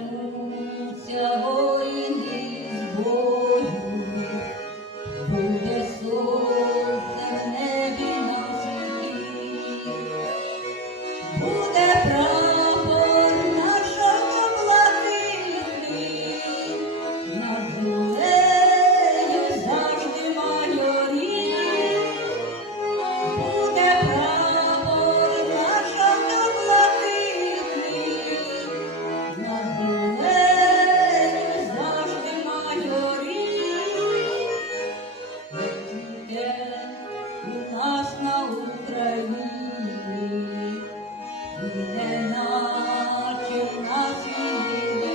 Повернуться воїни з бою, буде сонце в небі на світі, буде прапор нашого блакитний, над землею завжди майорить, буде прапор нашого блакитний, над землею завжди майорить. Є у нас на Україні, і неначе в нас війни